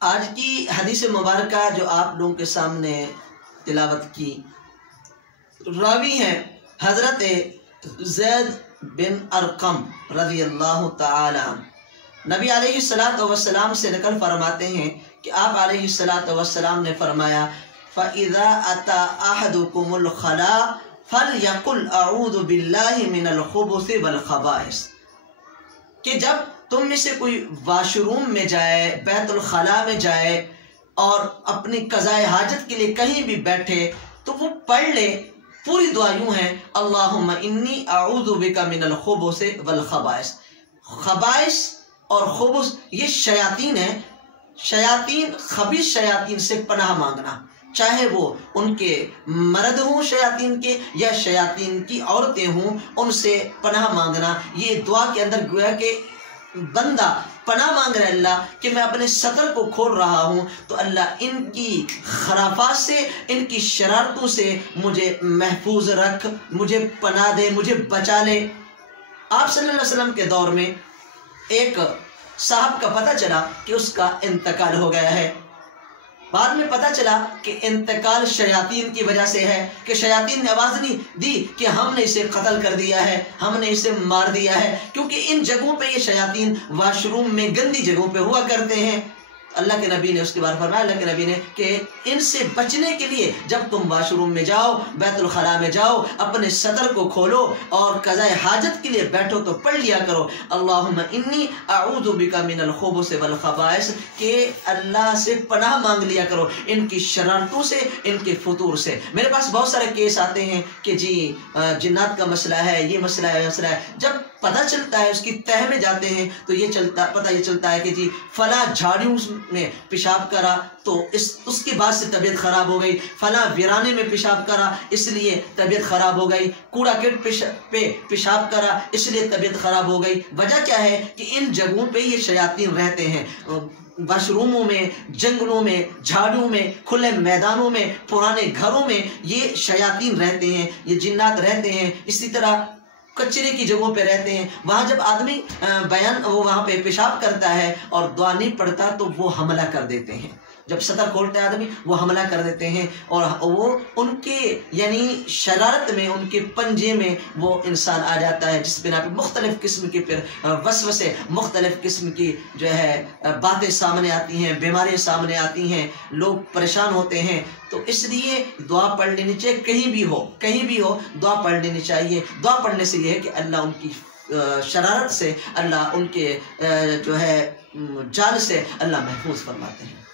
آج کی حدیث مبارکہ جو آپ لوگوں کے سامنے تلاوت کی، راوی ہیں حضرت زید بن ارقم رضی اللہ تعالی عنہ۔ نبی علیہ السلام سے نقل فرماتے ہیں کہ آپ علیہ السلام نے فرمایا فَإِذَا أَتَى أَحَدُكُمُ الْخَلَاءَ فَلْيَقُلْ أَعُوذُ بِاللَّهِ مِنَ الْخُبُثِ وَالْخَبَائِثِ، کہ جب تم میں سے کوئی واش روم میں جائے، بیت الخلاء میں جائے اور اپنی قضاء حاجت کے لیے کہیں بھی بیٹھے تو وہ پڑھ لے، پوری دعا یوں ہے اللہم انی اعوذ بک من الخبث والخبائث۔ خبائث اور خبث یہ شیاطین ہیں، شیاطین خبیث شیاطین سے پناہ مانگنا، چاہے وہ ان کے مرد ہوں شیاطین کے یا شیاطین کی عورتیں ہوں، ان سے پناہ مانگنا۔ یہ دعا کے اندر گویا کہ بندہ پناہ مانگ رہا ہے اللہ کہ میں اپنے صدر کو کھول رہا ہوں تو اللہ ان کی خرافات سے، ان کی شرارتوں سے مجھے محفوظ رکھ، مجھے پناہ دے، مجھے بچا لے۔ آپ صلی اللہ علیہ وسلم کے دور میں ایک صاحب کا پتہ چلا کہ اس کا انتقال ہو گیا ہے۔ بعد میں پتہ چلا کہ انتقال شیاطین کی وجہ سے ہے، کہ شیاطین نے آواز نہیں دی کہ ہم نے اسے قتل کر دیا ہے، ہم نے اسے مار دیا ہے، کیونکہ ان جگہوں پہ یہ شیاطین واش روم میں گندی جگہوں پہ ہوا کرتے ہیں۔ اللہ کے نبی نے اس کے بارے فرمایا، اللہ کے نبی نے کہ ان سے بچنے کے لیے جب تم واش روم میں جاؤ، بیت الخلاء میں جاؤ، اپنے صدر کو کھولو اور قضاء حاجت کے لیے بیٹھو تو پڑھ لیا کرو اللہم انی اعوذ بک من الخبث والخبائث، کہ اللہ سے پناہ مانگ لیا کرو ان کی شرارتوں سے، ان کے فطور سے۔ میرے پاس بہت سارے کیس آتے ہیں کہ جی جنات کا مسئلہ ہے، یہ مسئلہ ہے، یہ مسئلہ ہے۔ جب پتہ چلتا ہے، اس کی تہ میں جاتے ہیں تو پتہ یہ چلتا ہے کہ جی فلاں جھاڑیوں میں پیشاب کرا تو اس کے بعد سے طبیعت خراب ہو گئی، فلاں ویرانے میں پیشاب کرا اس لیے طبیعت خراب ہو گئی، کوڑا کٹ پہ پیشاب کرا اس لیے طبیعت خراب ہو گئی۔ وجہ کیا ہے کہ ان جگہوں پہ یہ شیاطین رہتے ہیں، واش روموں میں، جنگلوں میں، جھاڑوں میں، کھلے میدانوں میں، پرانے گھروں میں یہ شیاطین رہتے ہیں، یہ جنات رہتے ہیں۔ اسی طرح کچرے کی جگہوں پہ رہتے ہیں، وہاں جب آدمی وہاں پہ پیشاب کرتا ہے اور دعا نہیں پڑھتا تو وہ حملہ کر دیتے ہیں۔ جب صدر کھولتا ہے آدمی وہ حملہ کر دیتے ہیں اور وہ ان کے یعنی شرارت میں، ان کے پنجے میں وہ انسان آ جاتا ہے، جس بنا پہ مختلف قسم کے پھر وسوسے، مختلف قسم کی جو ہے باتیں سامنے آتی ہیں، بیماریاں سامنے آتی ہیں، لوگ پریشان ہوتے ہیں۔ تو اس لیے دعا پڑھ لینی چاہیے، کہیں بھی ہو دعا پڑھ لینی چاہیے۔ دعا پڑھنے سے یہ ہے کہ اللہ ان کی شرارت سے، اللہ ان کے جو ہے جال سے اللہ محفوظ فرماتے ہیں۔